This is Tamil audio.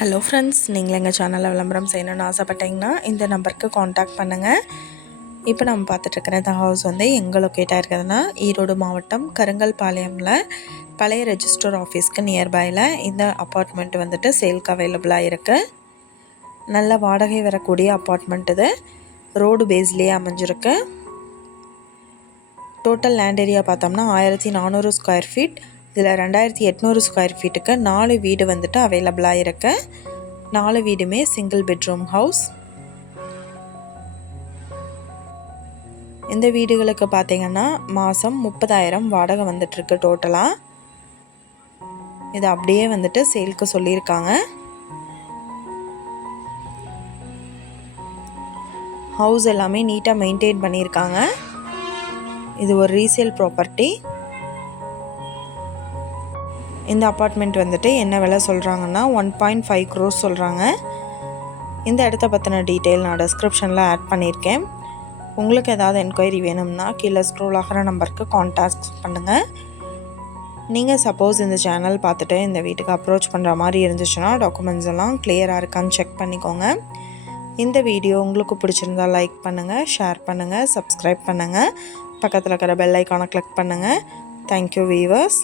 ஹலோ ஃப்ரெண்ட்ஸ், நீங்கள் எங்கள் சேனலில் விளம்பரம் செய்யணும்னு ஆசைப்பட்டீங்கன்னா இந்த நம்பருக்கு காண்டாக்ட் பண்ணுங்கள். இப்போ நம்ம பார்த்துட்ருக்கிற இந்த ஹவுஸ் வந்து எங்கே லொக்கேட் ஆகிருக்குதுன்னா ஈரோடு மாவட்டம் கருங்கல்பாளையமில் பழைய ரெஜிஸ்டர் ஆஃபீஸ்க்கு நியர்பையில் இந்த அப்பார்ட்மெண்ட் வந்துட்டு சேல்க்கு அவைலபிளாக இருக்குது. நல்ல வாடகை வரக்கூடிய அப்பார்ட்மெண்ட் இது. ரோடு பேஸ்லேயே அமைஞ்சிருக்கு. டோட்டல் லேண்ட் ஏரியா பார்த்தோம்னா 1400 ஸ்கொயர் ஃபீட். இதில் 2800 ஸ்கொயர் ஃபீட்டுக்கு 4 வீடு வந்துட்டு அவைலபிளாக இருக்குது. 4 வீடுமே சிங்கிள் பெட்ரூம் ஹவுஸ். இந்த வீடுகளுக்கு பார்த்திங்கன்னா மாதம் 30,000 வாடகை வந்துட்டுருக்கு டோட்டலாக. இது அப்படியே வந்துட்டு சேல்க்கு சொல்லியிருக்காங்க. ஹவுஸ் எல்லாமே நீட்டாக மெயின்டைன் பண்ணியிருக்காங்க. இது ஒரு ரீசேல் ப்ராப்பர்ட்டி. இந்த அப்பார்ட்மெண்ட் வந்துட்டு என்ன விலை சொல்கிறாங்கன்னா 1.5 crores சொல்கிறாங்க. இந்த இடத்த பற்றின டீட்டெயில் நான் டிஸ்கிரிப்ஷனில் ஆட் பண்ணியிருக்கேன். உங்களுக்கு ஏதாவது என்கொயரி வேணும்னா கீழே ஸ்க்ரோல் ஆகிற நம்பருக்கு காண்டாக்ட் பண்ணுங்கள். நீங்கள் சப்போஸ் இந்த சேனல் பார்த்துட்டு இந்த வீட்டுக்கு அப்ரோச் பண்ணுற மாதிரி இருந்துச்சுன்னா டாக்குமெண்ட்ஸ் எல்லாம் கிளியராக இருக்கான்னு செக் பண்ணிக்கோங்க. இந்த வீடியோ உங்களுக்கு பிடிச்சிருந்தால் லைக் பண்ணுங்கள், ஷேர் பண்ணுங்கள், சப்ஸ்கிரைப் பண்ணுங்கள். பக்கத்தில் இருக்கிற பெல் ஐக்கானை கிளிக் பண்ணுங்கள். Thank you viewers.